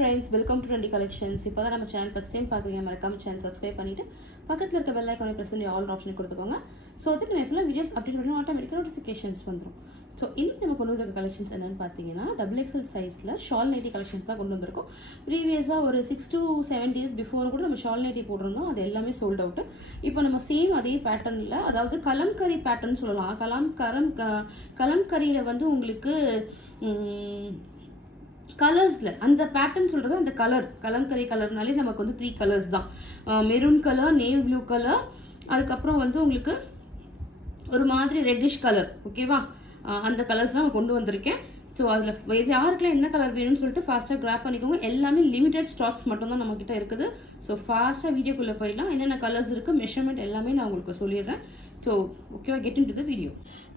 friends, welcome to Trendy Collections. இப்போ தான் நம்ம சேனல் ஃபர்ஸ்ட் டைம் பார்க்குறீங்க, மறக்காம சேனல் சப்ஸ்கிரைப் பண்ணிவிட்டு பக்கத்தில் இருக்க பெல் ஐக்கானை ப்ரெஸ் பண்ணி ஆல் ஆப்ஷன் கொடுத்துக்கோங்க. ஸோ அது நம்ம எப்போலாம் வீடியோஸ் அப்டேட் பண்ணணும் ஆட்டோமேட்டிக்காக நோட்டிஃபிகேஷன்ஸ் வந்துடும். ஸோ இன்றைக்கி நம்ம கொண்டு வந்திருக்க கலெக்ஷன்ஸ் என்னென்னு பார்த்தீங்கன்னா XXL சைஸில் ஷால் நைட்டி கலெக்ஷன்ஸ் தான் கொண்டு வந்திருக்கோம். ப்ரீவியஸாக ஒரு 6 to 7 days பிஃபோர் கூட நம்ம ஷால் நைட்டி போட்டிருந்தோம், அது எல்லாமே சோல்ட் அவுட்டு. இப்போ நம்ம சேம் அதே பேட்டர்னில், அதாவது கலம்கரி பேட்டர்ன் சொல்லலாம். கலம்கரியில் வந்து உங்களுக்கு கலர்ஸில் அந்த பேட்டர்ன் சொல்கிறது, அந்த கலம்கரி கலர்னாலே நமக்கு வந்து 3 கலர்ஸ் தான். Maroon colour, navy blue colour, அதுக்கப்புறம் வந்து உங்களுக்கு ஒரு மாதிரி ரெட்டிஷ் கலர். ஓகேவா, அந்த கலர்ஸ் தான் கொண்டு வந்திருக்கேன். ஸோ அதில் யாருக்கெல்லாம் என்ன கலர் வேணும்னு சொல்லிட்டு ஃபாஸ்ட்டாக கிராப் பண்ணிக்கோங்க. எல்லாமே லிமிடெட் ஸ்டாக்ஸ் மட்டும்தான் நம்மக்கிட்ட இருக்குது. ஸோ ஃபாஸ்ட்டாக வீடியோக்குள்ளே போயிடலாம். என்னென்ன கலர்ஸ் இருக்குது, மெஷர்மெண்ட் எல்லாமே நான் உங்களுக்கு சொல்லிடுறேன். ஸோ ஓகேவா, get into the video.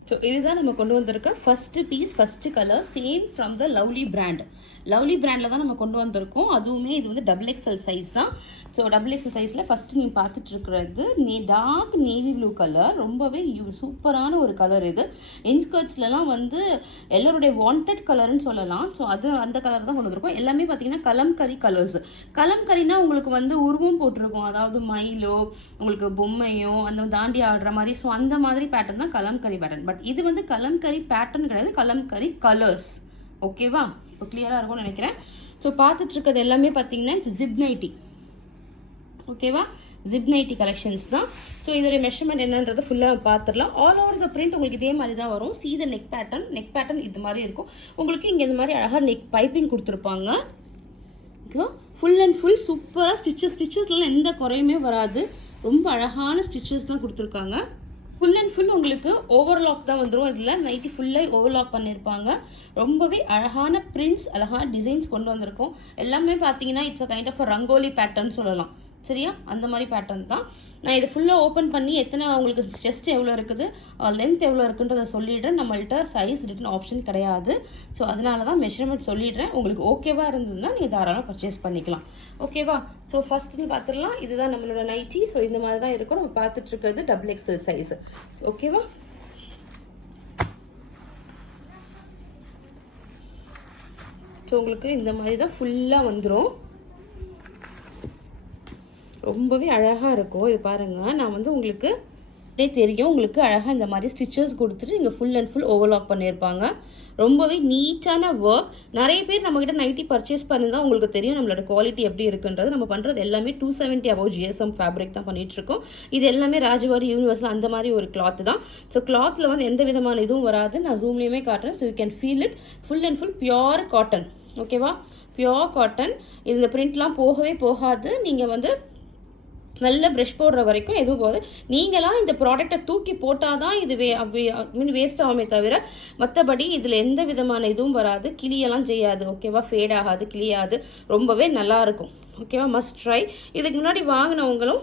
So இதுதான் நம்ம கொண்டு வந்திருக்க first piece, first colour, same from the lovely brand. Lovely பிராண்டில் தான் நம்ம கொண்டு வந்திருக்கோம். அதுவுமே இது வந்து XXL சைஸ் தான். ஸோ XXL சைஸில் ஃபஸ்ட்டு நீங்கள் பார்த்துட்டு இருக்கிறது டார்க் நேவி ப்ளூ கலர். ரொம்பவே சூப்பரான ஒரு கலர் இது. இன்ஸ்கர்ட்ஸ்லாம் வந்து எல்லோருடைய வாண்டட் கலர்னு சொல்லலாம். ஸோ அந்த கலர் தான் கொண்டு வந்திருக்கோம். எல்லாமே பார்த்தீங்கன்னா கலம்கரி கலர்ஸ். கலம்கரினா உங்களுக்கு வந்து உருவம் போட்டிருக்கும், அதாவது மயிலோ உங்களுக்கு பொம்மையோ அந்த தாண்டி ஆடுற மாதிரி. ஸோ அந்த மாதிரி பேட்டர்ன் தான் கலம்கரி பேட்டர்ன். பட் இது வந்து கலம்கரி பேட்டர்ன் கிடையாது, கலம்கரி கலர்ஸ். ஓகேவா, இப்போ கிளியராக இருக்கும்னு நினைக்கிறேன். ஸோ பார்த்துட்டு இருக்கிறது எல்லாமே பார்த்தீங்கன்னா ஜிப் நைட்டி. ஓகேவா, ஜிப் நைட்டி கலெக்ஷன்ஸ் தான். ஸோ இதோடைய மெஷர்மெண்ட் என்னன்றது ஃபுல்லாக பார்த்துடலாம். ஆல் ஓவர் த பிரிண்ட் உங்களுக்கு இதே மாதிரி தான் வரும். சீத நெக் பேட்டர்ன் இது மாதிரி இருக்கும். உங்களுக்கு இங்கே இந்த மாதிரி அழகாக நெக் பைப்பிங் கொடுத்துருப்பாங்க. ஓகேவா, ஃபுல் அண்ட் ஃபுல் சூப்பராக ஸ்டிச்சஸ்லாம் எந்த குறையுமே வராது. ரொம்ப அழகான ஸ்டிச்சஸ் தான் கொடுத்துருக்காங்க. ஃபுல் அண்ட் ஃபுல் உங்களுக்கு ஓவர்லாக் தான் வந்துடும். இதில் நைட்டி ஃபுல்லாக ஓவர்லாக் பண்ணியிருப்பாங்க. ரொம்பவே அழகான பிரிண்ட்ஸ், அழகான டிசைன்ஸ் கொண்டு வந்திருக்கோம். எல்லாமே பார்த்தீங்கன்னா it's a kind of rangoli pattern சொல்லலாம். சரியா, அந்த மாதிரி பேட்டர்ன் தான். நான் இதை ஃபுல்லாக ஓப்பன் பண்ணி எத்தனை உங்களுக்கு செஸ்ட் எவ்வளோ இருக்குது, லென்த் எவ்வளோ இருக்குன்றதை சொல்லிடுறேன். நம்மள்கிட்ட சைஸ் ரிட்டன் ஆப்ஷன் கிடையாது. ஸோ அதனால தான் மெஷர்மெண்ட் சொல்லிடுறேன். உங்களுக்கு ஓகேவா இருந்ததுன்னா நீங்கள் தாராளமாக பர்ச்சேஸ் பண்ணிக்கலாம். ஓகேவா, ஸோ ஃபஸ்ட்டுன்னு பார்த்துடலாம். இதுதான் நம்மளோட நைட்டி. ஸோ இந்த மாதிரி தான் இருக்கும். நம்ம பார்த்துட்டு இருக்கிறது XXL சைஸ். ஓகேவா, ஸோ உங்களுக்கு இந்த மாதிரி தான் ஃபுல்லாக வந்துடும். ரொம்பவே அழகாக இருக்கும். இது பாருங்கள், நான் வந்து உங்களுக்கு தெரியும், உங்களுக்கு அழகாக இந்த மாதிரி ஸ்டிச்சஸ் கொடுத்துட்டு நீங்கள் ஃபுல் அண்ட் ஃபுல் ஓவர்லாக் பண்ணியிருப்பாங்க. ரொம்பவே நீட்டான ஒர்க். நிறைய பேர் நம்மக்கிட்ட நைட்டி பர்ச்சேஸ் பண்ணியிருந்தால் உங்களுக்கு தெரியும் நம்மளோட குவாலிட்டி எப்படி இருக்குன்றது. நம்ம பண்ணுறது எல்லாமே 270 above GSM ஃபேப்ரிக் தான் பண்ணிகிட்ருக்கோம். இது எல்லாமே ராஜவாரி யூனிவர்ஸில் அந்த மாதிரி ஒரு கிளாத் தான். ஸோ கிளாத்தில் வந்து எந்த விதமான இதுவும் வராது. நான் ஜூம்லேயுமே காட்டுறேன். So you can feel it. Full and full pure cotton. ஓகேவா, பியோர் காட்டன். இந்த பிரிண்ட்லாம் போகவே போகாது. நீங்கள் வந்து நல்ல ப்ரெஷ் போடுற வரைக்கும் எதுவும் போகுது. நீங்களாம் இந்த ப்ராடக்டை தூக்கி போட்டால் தான் இது வேஸ்ட் ஆகுமே தவிர மற்றபடி இதில் எந்த விதமான இதுவும் வராது. கிளியெல்லாம் செய்யாது. ஓகேவா, ஃபேட் ஆகாது, கிளியாது. ரொம்பவே நல்லாயிருக்கும். ஓகேவா, மஸ்ட் ட்ரை. இதுக்கு முன்னாடி வாங்கினவங்களும்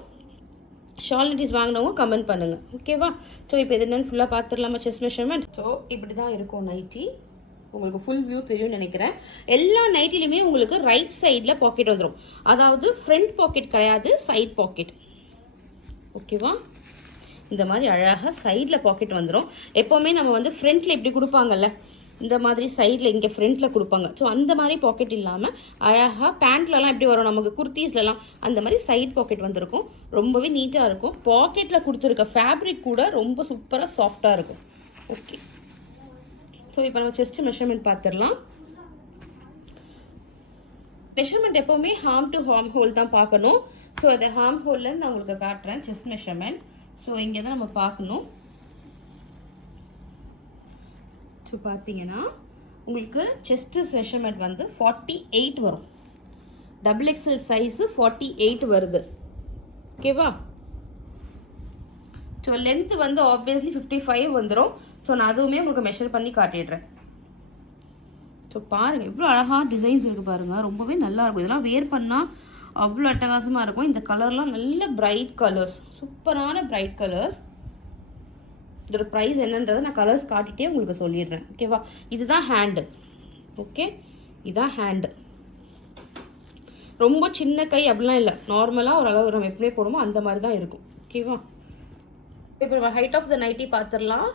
ஷால் நைட்டிஸ் வாங்கினவங்க கமெண்ட் பண்ணுங்கள். ஓகேவா, ஸோ இப்போ இது என்னென்னு ஃபுல்லாக பார்த்துடலாமா செஸ்ட் மெஷர்மெண்ட். ஸோ இப்படி தான் இருக்கும் நைட்டி. உங்களுக்கு ஃபுல் வியூ தெரியும்னு நினைக்கிறேன். எல்லா நைட்டிலுமே உங்களுக்கு ரைட் சைடில் பாக்கெட் வந்துடும். அதாவது ஃப்ரண்ட் பாக்கெட் கிடையாது, சைட் பாக்கெட். ஓகேவா, இந்த மாதிரி அழகாக சைடில் பாக்கெட் வந்துடும். எப்போவுமே நம்ம வந்து ஃப்ரண்ட்டில் இப்படி கொடுப்பாங்கல்ல, இந்த மாதிரி சைடில் இங்கே ஃப்ரண்ட்டில் கொடுப்பாங்க. ஸோ அந்த மாதிரி பாக்கெட் இல்லாமல் அழகாக பேண்ட்லலாம் எப்படி வரும் நமக்கு குர்த்தீஸ்லலாம், அந்த மாதிரி சைட் பாக்கெட் வந்திருக்கும். ரொம்பவே நீட்டாக இருக்கும். பாக்கெட்டில் கொடுத்துருக்க ஃபேப்ரிக் கூட ரொம்ப சூப்பராக சாஃப்டாக இருக்கும். ஓகே, ஸோ இப்போ நம்ம செஸ்ட் மெஷர்மெண்ட் பார்த்துடலாம். மெஷர்மெண்ட் எப்போவுமே ஹார்ம் டு ஹார்ம் ஹோல் தான் பார்க்கணும். ஸோ அதை ஹார்ம் ஹோல்லேருந்து நான் உங்களுக்கு காட்டுறேன் செஸ்ட் மெஷர்மெண்ட். ஸோ இங்கே தான் நம்ம பார்க்கணும். ஸோ பார்த்தீங்கன்னா உங்களுக்கு செஸ்ட் மெஷர்மெண்ட் வந்து 48 வரும். XXL சைஸு 48 வருது. ஓகேவா, ஸோ லென்த்து வந்து ஆப்வியஸ்லி 55 வந்துடும். ஸோ நான் அதுவுமே உங்களுக்கு மெஷர் பண்ணி காட்டிடுறேன். ஸோ பாருங்கள் எவ்வளோ அழகாக டிசைன்ஸ் இருக்குது பாருங்கள். ரொம்பவே நல்லாயிருக்கும். இதெல்லாம் வேர் பண்ணால் அவ்வளோ அட்டகாசமாக இருக்கும். இந்த கலர்லாம் நல்ல பிரைட் கலர்ஸ், சூப்பரான பிரைட் கலர்ஸ். இதோட ப்ரைஸ் என்னன்றதை நான் கலர்ஸ் காட்டிகிட்டே உங்களுக்கு சொல்லிடுறேன். ஓகேவா, இதுதான் ஹேண்டு. ஓகே, இதுதான் ஹேண்டு. ரொம்ப சின்ன கை அப்படிலாம் இல்லை, நார்மலாக ஓரளவு நம்ம எப்படியே போடுமோ அந்த மாதிரி தான் இருக்கும். ஓகேவா, இப்போ நம்ம ஹைட் ஆஃப் த நைட்டி பார்த்துடலாம்.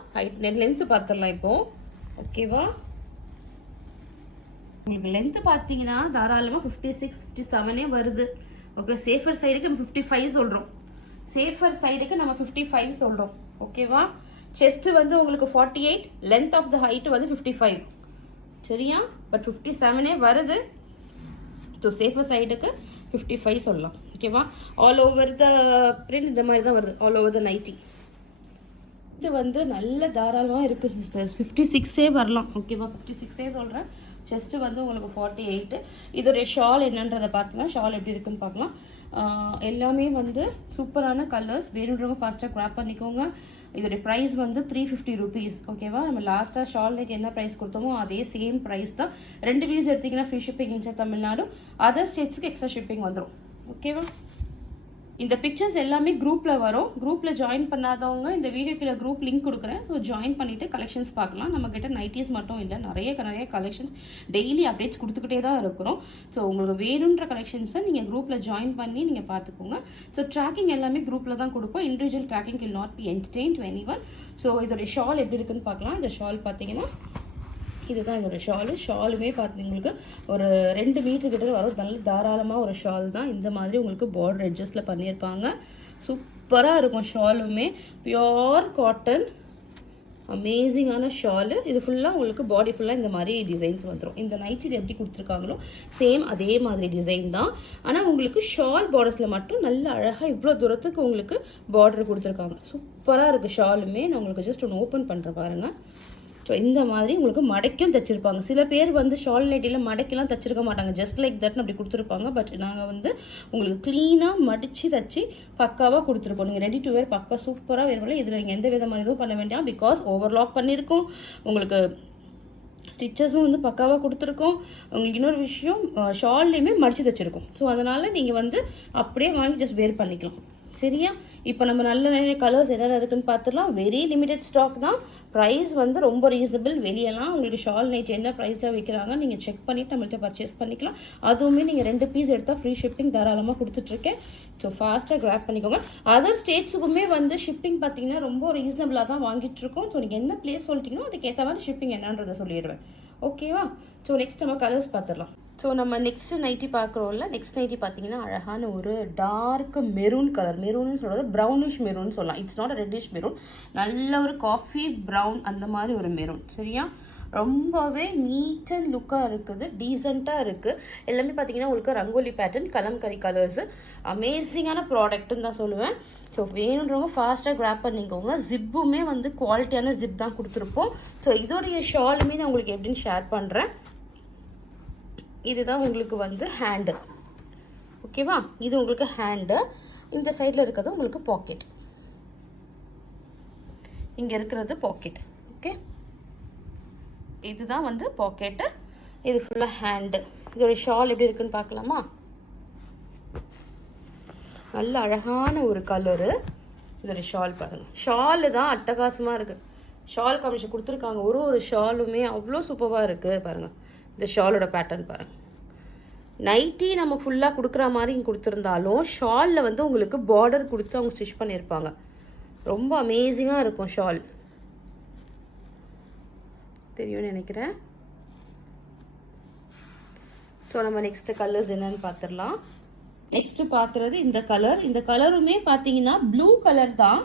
லென்த்து பார்த்துடலாம் இப்போது. ஓகேவா, உங்களுக்கு லென்த் பார்த்தீங்கன்னா தாராளமாக 56 57 வருது. ஓகே, சேஃபர் சைடுக்கு நம்ம 55 சொல்கிறோம். சேஃபர் சைடுக்கு நம்ம 55 சொல்கிறோம். ஓகேவா? செஸ்ட் வந்து உங்களுக்கு 48, லென்த் ஆஃப் த ஹைட் வந்து 55. சரியா? பட் 57 வருது. ஸோ சேஃபர் சைடுக்கு 55 சொல்லலாம். ஓகேவா? ஆல் ஓவர் த பிரிண்ட் இந்த மாதிரி தான் வருது, ஆல் ஓவர் த நைட்டி. இது வந்து நல்ல தாராளமாக இருக்குது சிஸ்டர்ஸ். 56 வரலாம். ஓகேவா? 56 சொல்கிறேன். செஸ்ட்டு வந்து உங்களுக்கு 48. இதோடைய ஷால் என்னன்றதை பார்க்கலாம். ஷால் எப்படி இருக்குன்னு பார்க்கலாம். எல்லாமே வந்து சூப்பரான கலர்ஸ். வேணுன்றவங்க ஃபாஸ்ட்டாக க்ராப் பண்ணிக்கோங்க. இதோடைய ப்ரைஸ் வந்து 350 ருபீஸ். ஓகேவா? நம்ம லாஸ்ட்டாக ஷால் ரேட் என்ன ப்ரைஸ் கொடுத்தோமோ அதே சேம் ப்ரைஸ் தான். 2 பீஸ் எடுத்திங்கன்னா free shipping inside Tamil Nadu. Other ஸ்டேட்ஸுக்கு எக்ஸ்ட்ரா ஷிப்பிங் வந்துடும். ஓகேவா? இந்த பிக்சர்ஸ் எல்லாமே குரூப்பில் வரும். குரூப்பில் ஜாயின் பண்ணாதவங்க இந்த வீடியோக்குள்ள குரூப் லிங்க் கொடுக்குறேன். ஸோ ஜாயின் பண்ணிவிட்டு கலெக்ஷன்ஸ் பார்க்கலாம். நம்மக்கிட்ட நைட்டிஸ் மட்டும் இல்லை, நிறைய கலெக்ஷன்ஸ் டெய்லி அப்டேட்ஸ் கொடுத்துக்கிட்டே தான் இருக்கிறோம். ஸோ உங்களுக்கு வேணுன்ற கலெக்ஷன்ஸை நீங்கள் குரூப்பில் ஜாயின் பண்ணி நீங்கள் பார்த்துக்கோங்க. ஸோ ட்ராக்கிங் எல்லாமே குரூப்பில் தான் கொடுப்போம். Individual tracking will not be entertained to anyone. So இதோடைய ஷால் எப்படி இருக்குன்னு பார்க்கலாம். இந்த ஷால் பார்த்தீங்கன்னா இதுதான் இதோட ஷாலு. ஷாலுமே பார்த்தீங்க உங்களுக்கு ஒரு 2 மீட்டர் கிட்ட வரும். நல்ல தாராளமாக ஒரு ஷால் தான். இந்த மாதிரி உங்களுக்கு பார்டர் எட்ஜஸில் பண்ணியிருப்பாங்க. சூப்பராக இருக்கும் ஷாலுமே. பியோர் காட்டன், அமேசிங்கான ஷாலு. இது ஃபுல்லாக உங்களுக்கு பாடி ஃபுல்லாக இந்த மாதிரி டிசைன்ஸ் வந்துடும். இந்த நைட்ஸில் எப்படி கொடுத்துருக்காங்களோ சேம் அதே மாதிரி டிசைன் தான். ஆனால் உங்களுக்கு ஷால் பார்டர்ஸில் மட்டும் நல்ல அழகாக இவ்வளோ தூரத்துக்கு உங்களுக்கு பார்டர் கொடுத்துருக்காங்க. சூப்பராக இருக்குது ஷாலுமே. நான் உங்களுக்கு ஜஸ்ட் ஒன்று ஓப்பன் பண்ணுறேன் பாருங்கள். ஸோ இந்த மாதிரி உங்களுக்கு மடக்கியும் தைச்சிருப்பாங்க. சில பேர் வந்து ஷால் நைட்டியில் மடக்கிலாம் தைச்சிருக்க மாட்டாங்க, ஜஸ்ட் லைக் தட்னு அப்படி கொடுத்துருப்பாங்க. பட் நாங்கள் வந்து உங்களுக்கு க்ளீனாக மடித்து தைச்சி பக்காவாக கொடுத்துருக்கோம். நீங்கள் ரெடி டு வேர் பக்கா சூப்பராக வேறு பண்ணல. இதில் நீங்கள் எந்த விதமான இதுவும் பண்ண வேண்டாம். பிகாஸ் ஓவர்லாக் பண்ணியிருக்கோம். உங்களுக்கு ஸ்டிச்சஸும் வந்து பக்காவாக கொடுத்துருக்கோம். உங்களுக்கு இன்னொரு விஷயம், ஷால்லையுமே மடித்து தைச்சிருக்கோம். ஸோ அதனால் நீங்கள் வந்து அப்படியே வாங்கி ஜஸ்ட் வேர் பண்ணிக்கலாம். சரியா? இப்போ நம்ம நல்ல கலர்ஸ் என்னென்ன இருக்குன்னு பார்த்துடலாம். வெரி லிமிடெட் ஸ்டாக் தான். ப்ரைஸ் வந்து ரொம்ப ரீசனபிள். வெளியெல்லாம் உங்களுக்கு ஷால் நைட் என்ன ப்ரைஸில் வைக்கிறாங்க நீங்கள் செக் பண்ணிவிட்டு நம்மள்கிட்ட பர்ச்சேஸ் பண்ணிக்கலாம். அதுவுமே நீங்கள் 2 பீஸ் எடுத்தால் ஃப்ரீ ஷிப்பிங் தாராளமாக கொடுத்துட்ருக்கேன். ஸோ ஃபாஸ்ட்டாக கிராப் பண்ணிக்கோங்க. அதர் ஸ்டேட்ஸுக்குமே வந்து ஷிப்பிங் பார்த்தீங்கன்னா ரொம்ப ரீசனபிளாக தான் வாங்கிட்டுருக்கோம். ஸோ நீங்கள் என்ன பிளேஸ் சொல்லிட்டீங்களோ அதுக்கேற்ற மாதிரி ஷிப்பிங் என்னன்றதை சொல்லிடுவேன். ஓகேவா? ஸோ நெக்ஸ்ட் நம்ம கலர்ஸ் பார்த்துடலாம். ஸோ நம்ம நெக்ஸ்ட்டு நைட்டி பார்க்குறோம்ல. நெக்ஸ்ட் நைட்டி பார்த்தீங்கன்னா அழகான ஒரு டார்க் மெரூன் கலர். மெரூன்னு சொல்கிறது ப்ரௌனிஷ் மெரூன் சொல்லலாம். It's not reddish maroon. நல்ல ஒரு காஃபி ப்ரௌன் அந்த மாதிரி ஒரு மெரூன். சரியா? ரொம்பவே நீட் அண்ட் லுக்காக இருக்குது, டீசெண்டாக இருக்குது. எல்லாமே பார்த்தீங்கன்னா உங்களுக்கு ரங்கோலி பேட்டர்ன், கலம்கரி கலர்ஸு. அமேசிங்கான ப்ராடக்ட்டுன்னு தான் சொல்லுவேன். ஸோ வேணுன்றவங்க ஃபாஸ்ட்டாக கிராப் பண்ணிக்கோங்க. ஜிப்புமே வந்து குவாலிட்டியான ஜிப் தான் கொடுத்துருப்போம். ஸோ இதோடைய ஷாலுமே நான் உங்களுக்கு எப்படின்னு ஷேர் பண்ணுறேன். இதுதான் உங்களுக்கு வந்து ஹேண்டு. ஓகேவா? இது உங்களுக்கு ஹேண்டு. இந்த சைடில் இருக்கிறது உங்களுக்கு பாக்கெட். இங்கே இருக்கிறது பாக்கெட். ஓகே, இதுதான் வந்து பாக்கெட்டு. இது ஃபுல்லாக ஹேண்டு. இதோட ஷால் எப்படி இருக்குன்னு பார்க்கலாமா? நல்ல அழகான ஒரு கலரு. இதோட ஷால் பாருங்கள். ஷாலு தான் அட்டகாசமாக இருக்குது. ஷால் காம்பினேஷன் கொடுத்துருக்காங்க. ஒரு ஷாலுமே அவ்வளோ சூப்பராக இருக்குது பாருங்கள். இந்த ஷாலோட பேட்டர்ன் பாருங்கள். நைட்டி நம்ம ஃபுல்லாக கொடுக்குற மாதிரி கொடுத்துருந்தாலும் ஷாலில் வந்து உங்களுக்கு பார்டர் கொடுத்து அவங்க ஸ்டிச் பண்ணியிருப்பாங்க. ரொம்ப அமேசிங்காக இருக்கும் ஷால். தெரியும்னு நினைக்கிறேன். ஸோ நம்ம நெக்ஸ்ட்டு கலர்ஸ் என்னன்னு பார்த்துடலாம். நெக்ஸ்ட்டு பார்க்குறது இந்த கலர். இந்த கலருமே பார்த்தீங்கன்னா ப்ளூ கலர் தான்.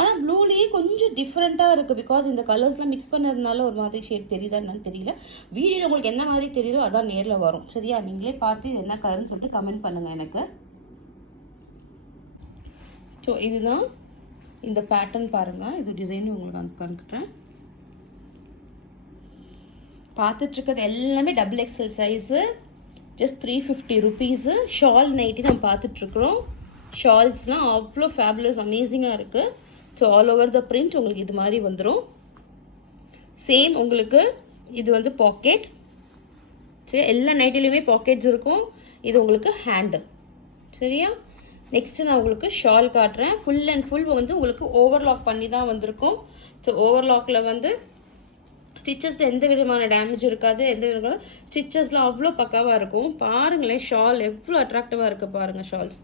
ஆனால் ப்ளூலேயே கொஞ்சம் டிஃப்ரெண்ட்டாக இருக்குது. பிகாஸ் இந்த கலர்ஸ்லாம் மிக்ஸ் பண்ணதுனால ஒரு மாதிரி ஷேட் தெரியுதா என்னன்னு தெரியல. வீடியோவில் உங்களுக்கு என்ன மாதிரி தெரியுதோ அதான் நேரில் வரும். சரியா? நீங்களே பார்த்து இது என்ன கலர்னு சொல்லிட்டு கமெண்ட் பண்ணுங்கள் எனக்கு. ஸோ இதுதான் இந்த பேட்டர்ன் பாருங்கள். இது டிசைன் உங்களுக்கு அனுப்புகிறேன். பார்த்துட்ருக்கிறது எல்லாமே double XL size. Just 350 rupees. Shawl nighty நம்ம பார்த்துட்ருக்குறோம். ஷால்ஸ்லாம் அவ்வளோ ஃபேபுலஸ் அமேசிங்காக இருக்குது. So all over the print உங்களுக்கு இது மாதிரி வந்துடும். சேம் உங்களுக்கு இது வந்து பாக்கெட். சரி, எல்லா நைட்டிலையுமே பாக்கெட்ஸ் இருக்கும். இது உங்களுக்கு ஹேண்டு. சரியா? நெக்ஸ்ட்டு நான் உங்களுக்கு ஷால் காட்டுறேன். ஃபுல் அண்ட் ஃபுல் வந்து உங்களுக்கு ஓவர்லாக் பண்ணி தான் வந்திருக்கும். ஸோ ஓவர்லாக்கில் வந்து ஸ்டிச்சஸில் எந்த விதமான டேமேஜ் இருக்காது. எந்த விதமான ஸ்டிச்சஸ்லாம் அவ்வளோ பக்காவாக இருக்கும். பாருங்களேன் ஷால் எவ்வளோ அட்ராக்டிவாக இருக்குது பாருங்கள். ஷால்ஸ்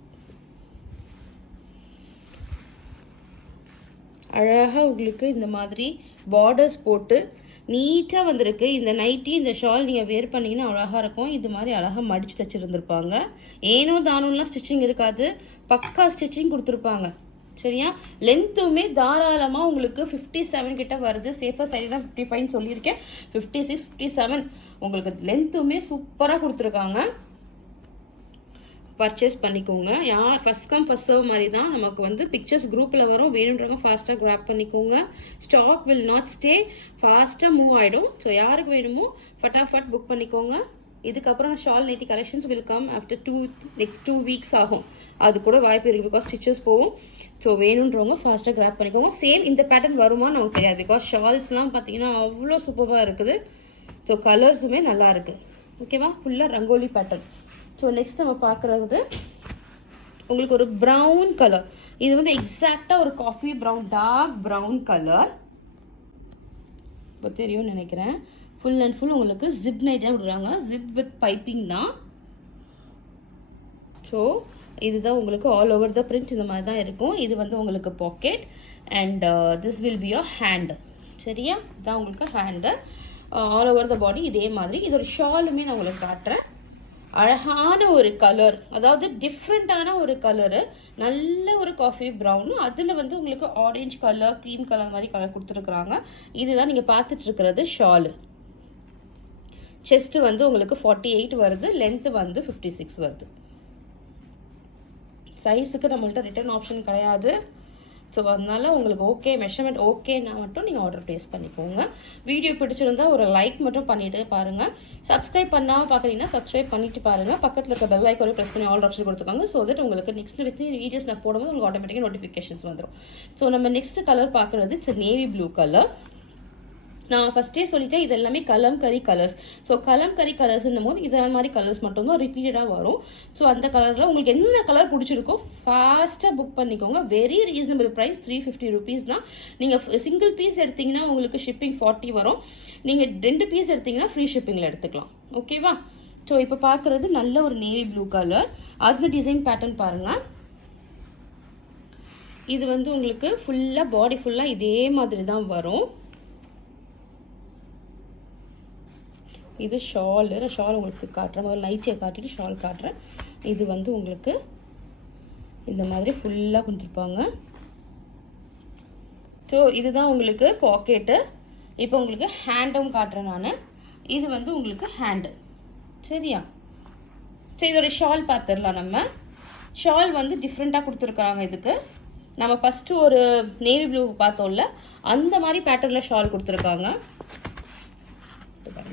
அழகாக உங்களுக்கு இந்த மாதிரி பார்டர்ஸ் போட்டு நீட்டாக வந்திருக்கு. இந்த நைட்டி இந்த ஷால் நீங்கள் வேர் பண்ணிங்கன்னா அழகாக இருக்கும். இது மாதிரி அழகாக மடித்து தைச்சிருந்துருப்பாங்க. ஏனோ தானோலாம் ஸ்டிச்சிங் இருக்காது, பக்கா ஸ்டிச்சிங் கொடுத்துருப்பாங்க. சரியா? லென்த்துமே தாராளமாக உங்களுக்கு 57 கிட்ட வருது. சேஃபாக சரி தான் 55 சொல்லியிருக்கேன். 56 57 உங்களுக்கு லென்த்துமே சூப்பராக கொடுத்துருக்காங்க. பர்ச்சேஸ் பண்ணிக்கோங்க. யார் ஃபஸ்ட் கம் ஃபஸ்ட் சர்வ் மாதிரி தான். நமக்கு வந்து பிக்சர்ஸ் குரூப்பில் வரும். வேணுன்றவங்க ஃபாஸ்ட்டாக கிராப் பண்ணிக்கோங்க. ஸ்டாக் வில் நாட் ஸ்டே, ஃபாஸ்ட்டாக மூவ் ஆகிடும். ஸோ யாருக்கு வேணுமோ ஃபட்டாஃபட் புக் பண்ணிக்கோங்க. இதுக்கப்புறம் shawl nighty collections will come after next 2 weeks ஆகும். அது கூட வாய்ப்பு இருக்குது, பிகாஸ் ஸ்டிச்சஸ் போகும். ஸோ வேணுன்றவங்க ஃபாஸ்ட்டாக கிராப் பண்ணிக்கோங்க. சேம் இந்த பேட்டர்ன் வருமானு நமக்கு தெரியாது, பிகாஸ் ஷால்ஸ்லாம் பார்த்தீங்கன்னா அவ்வளோ சூப்பராக இருக்குது. ஸோ கலர்ஸுமே நல்லா இருக்குது. ஓகேவா? ஃபுல்லாக ரங்கோலி பேட்டர்ன். ஸோ நெக்ஸ்ட் நம்ம பார்க்குறது உங்களுக்கு ஒரு ப்ரௌன் கலர். இது வந்து எக்ஸாக்டாக ஒரு coffee brown, dark brown colour. இப்போ தெரியும்னு நினைக்கிறேன். ஃபுல் அண்ட் ஃபுல் உங்களுக்கு ஜிப் நைட் தான் விடுறாங்க. ஜிப் வித் பைப்பிங் தான். ஸோ இதுதான் உங்களுக்கு ஆல் ஓவர் த பிரிண்ட் இந்த மாதிரி தான் இருக்கும். இது வந்து உங்களுக்கு pocket and this will be your hand. சரியா? இதுதான் உங்களுக்கு hand. All over the body இதே மாதிரி. இதோட ஷாலுமே நான் உங்களுக்கு காட்டுறேன். அழகான ஒரு கலர், அதாவது டிஃப்ரெண்ட்டான ஒரு கலரு, நல்ல ஒரு காஃபி ப்ரௌன், அதில் வந்து உங்களுக்கு ஆரஞ்சு கலர், க்ரீம் கலர் மாதிரி கலர் கொடுத்துருக்குறாங்க. இதுதான் நீங்கள் பார்த்துட்டு இருக்கிறது ஷாலு. செஸ்ட்டு வந்து உங்களுக்கு 48 வருது, லென்த்து வந்து 56 வருது. சைஸுக்கு நம்மள்ட்ட ரிட்டர்ன் ஆப்ஷன் கிடையாது. ஸோ அதனால் உங்களுக்கு ஓகே, மெஷர்மெண்ட் ஓகேன்னா மட்டும் நீங்கள் ஆர்டர் ப்ளேஸ் பண்ணிக்கோங்க. வீடியோ பிடிச்சிருந்தால் ஒரு லைக் மட்டும் பண்ணிவிட்டு பாருங்கள். சப்ஸ்கிரைப் பண்ணாமல் பார்க்குறீங்கன்னா சப்ஸ்கிரைப் பண்ணிவிட்டு பாருங்கள். பக்கத்தில் இருக்க பெல் ஐக்கானை ப்ரெஸ் பண்ணி ஆல் ஆப்ஷன் கொடுத்துக்கோங்க. ஸோ தட் உங்களுக்கு நெக்ஸ்ட் வீடியோஸ் நான் போடும்போது உங்களுக்கு ஆட்டோமேட்டிக்காக நோட்டிஃபிகேஷன்ஸ் வந்துடும். ஸோ நம்ம நெக்ஸ்ட் கலர் பார்க்குறது இட்ஸ் நேவி ப்ளூ கலர். நான் ஃபஸ்ட்டே சொல்லிட்டேன், இது எல்லாமே கலம்கரி கலர்ஸ். ஸோ கலம்கரி கலர்ஸ்ன்னும் போது இதை மாதிரி கலர்ஸ் மட்டும்தான் ரிப்பீட்டடாக வரும். ஸோ அந்த கலரில் உங்களுக்கு என்ன கலர் பிடிச்சிருக்கோ ஃபாஸ்ட்டாக புக் பண்ணிக்கோங்க. வெரி ரீசனபிள் ப்ரைஸ், 350 rupees தான். நீங்கள் சிங்கிள் பீஸ் எடுத்திங்கன்னா உங்களுக்கு ஷிப்பிங் 40 வரும். நீங்கள் 2 பீஸ் எடுத்திங்கன்னா ஃப்ரீ ஷிப்பிங்கில் எடுத்துக்கலாம். ஓகேவா? ஸோ இப்போ பார்க்குறது நல்ல ஒரு நேவி ப்ளூ கலர். அந்த டிசைன் பேட்டர்ன் பாருங்கள். இது வந்து உங்களுக்கு ஃபுல்லாக பாடி ஃபுல்லாக இதே மாதிரி தான் வரும். இது ஷால். நான் ஷால் உங்களுக்கு காட்டுறேன். முதல்ல நைட்டியை காட்டிட்டு ஷால் காட்டுறேன். இது வந்து உங்களுக்கு இந்த மாதிரி ஃபுல்லாக கொடுத்துருப்பாங்க. ஸோ இதுதான் உங்களுக்கு பாக்கெட்டு. இப்போ உங்களுக்கு ஹேண்டும் காட்டுறேன் நான். இது வந்து உங்களுக்கு ஹேண்டு. சரியா? சரி, இதோட ஷால் பார்த்துடலாம். நம்ம ஷால் வந்து டிஃப்ரெண்ட்டாக கொடுத்துருக்காங்க. இதுக்கு நம்ம ஃபஸ்ட்டு ஒரு நேவி ப்ளூ பார்த்தோம்ல, அந்த மாதிரி பேட்டர்னில் ஷால் கொடுத்துருக்காங்க.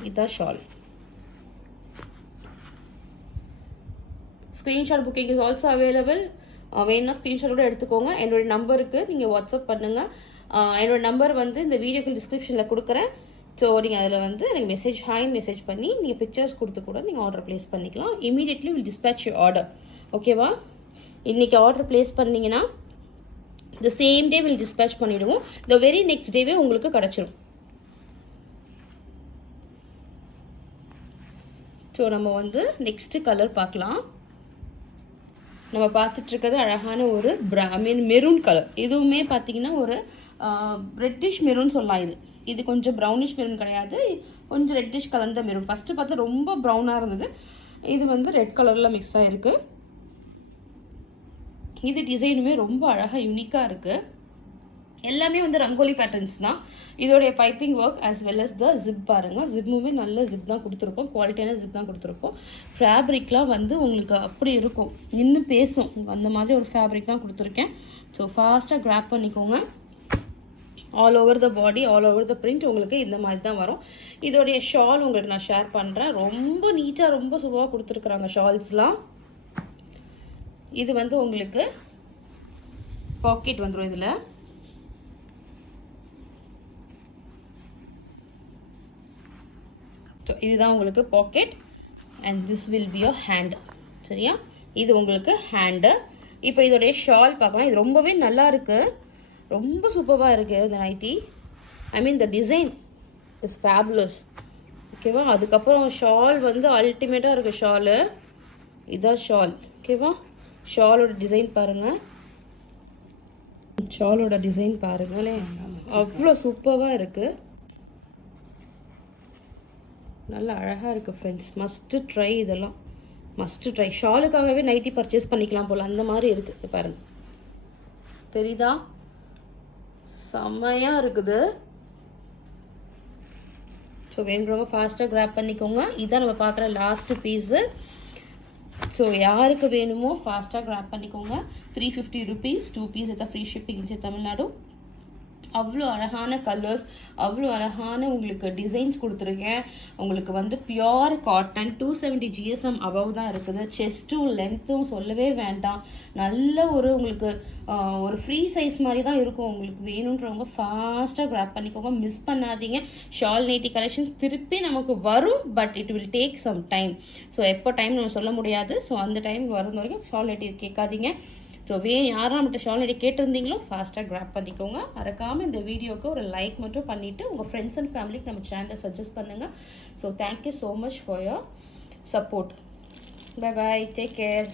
இதுதான் shawl. Screenshot booking is also available. வேணும்னா ஸ்க்ரீன்ஷாட் கூட எடுத்துக்கோங்க. என்னோடய நம்பருக்கு நீங்கள் வாட்ஸ்அப் பண்ணுங்கள். என்னோட நம்பர் வந்து இந்த வீடியோக்கு டிஸ்கிரிப்ஷனில் கொடுக்குறேன். ஸோ நீங்கள் அதில் வந்து எனக்கு ஹாய்னு மெசேஜ் பண்ணி நீங்கள் பிக்சர்ஸ் கொடுத்து கூட நீங்கள் ஆர்டர் ப்ளேஸ் பண்ணிக்கலாம். Immediately will dispatch you order. ஓகேவா? இன்றைக்கி ஆர்டர் ப்ளேஸ் பண்ணிங்கன்னா the same day will dispatch பண்ணிவிடுவோம். த வெரி நெக்ஸ்ட் டேவே உங்களுக்கு கிடச்சிரும். ஸோ நம்ம வந்து நெக்ஸ்ட்டு கலர் பார்க்கலாம். நம்ம பார்த்துட்ருக்கிறது அழகான ஒரு மெரூன் கலர். இதுவுமே பார்த்தீங்கன்னா ஒரு ரெட்டிஷ் மெரூன் சொல்லலாம். இது கொஞ்சம் ப்ரௌனிஷ் மெரூன் கிடையாது, கொஞ்சம் ரெட்டிஷ் கலந்த மெரூன். ஃபஸ்ட்டு பார்த்தா ரொம்ப ப்ரௌனாக இருந்தது, இது வந்து ரெட் கலரில் மிக்ஸ் ஆகிருக்கு. இது டிசைனுமே ரொம்ப அழகாக யூனிக்காக இருக்குது. எல்லாமே வந்து ரங்கோலி பேட்டர்ன்ஸ் தான். இதோடைய piping work as well as the zip பாருங்கள். ஜிப்புமே நல்ல ஜிப் தான் கொடுத்துருப்போம், குவாலிட்டியான ஜிப் தான் கொடுத்துருப்போம். ஃபேப்ரிக்லாம் வந்து உங்களுக்கு அப்படி இருக்கும், நின்று பேசும், அந்த மாதிரி ஒரு ஃபேப்ரிக் தான் கொடுத்துருக்கேன். ஸோ ஃபாஸ்ட்டாக கிராப் பண்ணிக்கோங்க. All over the body, all over the print உங்களுக்கு இந்த மாதிரி தான் வரும். இதோடைய ஷால் உங்களுக்கு நான் ஷேர் பண்ணுறேன். ரொம்ப நீட்டாக, ரொம்ப சூப்பராக கொடுத்துருக்குறாங்க ஷால்ஸ்லாம். இது வந்து உங்களுக்கு பாக்கெட் வந்துடும். இதில் ஸோ இதுதான் உங்களுக்கு pocket and this will be your hand. சரியா? இது உங்களுக்கு ஹேண்டு. இப்போ இதோடைய ஷால் பார்க்கலாம். இது ரொம்பவே நல்லா இருக்குது, ரொம்ப சூப்பராக இருக்குது இந்த nighty. I mean the design is fabulous. ஓகேவா? அதுக்கப்புறம் ஷால் வந்து அல்டிமேட்டாக இருக்குது ஷாலு. இதுதான் ஷால். ஓகேவா? ஷாலோட டிசைன் பாருங்கள். ஷாலோட டிசைன் பாருங்களேன், அவ்வளோ சூப்பராக இருக்குது. நல்லா அழகாக இருக்குது ஃப்ரெண்ட்ஸ். மஸ்ட்டு ட்ரை இதெல்லாம், மஸ்ட்டு ட்ரை. ஷாலுக்காகவே நைட்டி பர்ச்சேஸ் பண்ணிக்கலாம் போல், அந்த மாதிரி இருக்குது பாருங்கள். தெரியுதா? செம்மையாக இருக்குது. ஸோ வேணுறவங்க ஃபாஸ்ட்டாக கிராப் பண்ணிக்கோங்க. இதான் நம்ம பார்க்குற லாஸ்ட்டு பீஸு. ஸோ யாருக்கு வேணுமோ ஃபாஸ்ட்டாக கிராப் பண்ணிக்கோங்க. 350 rupees, 2 pieces with free shipping in Tamil Nadu. அவ்வளோ அழகான கலர்ஸ், அவ்வளோ அழகான உங்களுக்கு டிசைன்ஸ் கொடுத்துருக்கேன். உங்களுக்கு வந்து பியோர் காட்டன், 270 GSM அபவ் தான் இருக்குது. செஸ்ட்டும் லென்த்தும் சொல்லவே வேண்டாம். நல்ல ஒரு உங்களுக்கு ஒரு ஃப்ரீ சைஸ் மாதிரி தான் இருக்கும். உங்களுக்கு வேணுன்றவங்க ஃபாஸ்ட்டாக கிராப் பண்ணிக்கோங்க, மிஸ் பண்ணாதீங்க. ஷால் நைட்டி கலெக்ஷன்ஸ் திருப்பி நமக்கு வரும், but it will take some time. So எப்போ டைம் நம்ம சொல்ல முடியாது. ஸோ அந்த டைம் வரும் வரைக்கும் ஷால் நைட்டி கேட்காதீங்க. ஸோ யாரெல்லாம் நம்மகிட்ட ஷால் நைட்டி கேட்டிருந்தீங்களோ ஃபாஸ்ட்டாக கிராப் பண்ணிக்கோங்க. மறக்காமல் இந்த வீடியோவுக்கு ஒரு லைக் மட்டும் பண்ணிவிட்டு உங்கள் ஃப்ரெண்ட்ஸ் அண்ட் ஃபேமிலிக்கு நம்ம சேனலை சஜஸ்ட் பண்ணுங்கள். So thank you so much for your support. Bye bye, take care.